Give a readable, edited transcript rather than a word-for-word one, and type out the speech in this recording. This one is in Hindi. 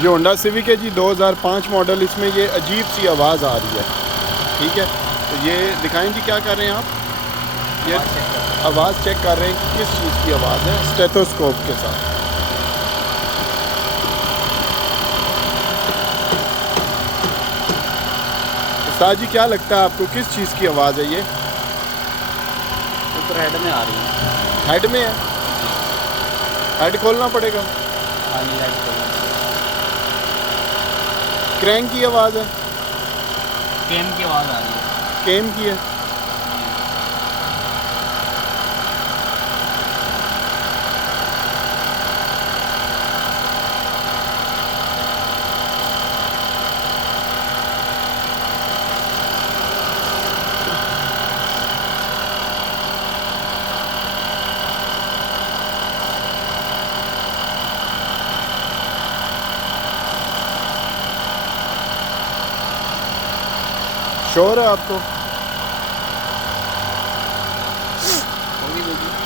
ये होंडा सिविक है जी, 2005 मॉडल। इसमें ये अजीब सी आवाज़ आ रही है, ठीक है। तो ये दिखाएं जी, क्या कर रहे हैं आप? ये आवाज़ चेक कर रहे हैं कि किस चीज़ की आवाज़ है, स्टेथोस्कोप के साथ। उस्ताद जी, क्या लगता है आपको किस चीज़ की आवाज़ है ये? ऊपर हेड में आ रही है। हेड में है? हेड खोलना पड़ेगा। हाँ जी, हेड खोलना। क्रैंक की आवाज़ है? केम की आवाज़ आ रही है। केम की है? श्योर है आपको? होगी देखिए।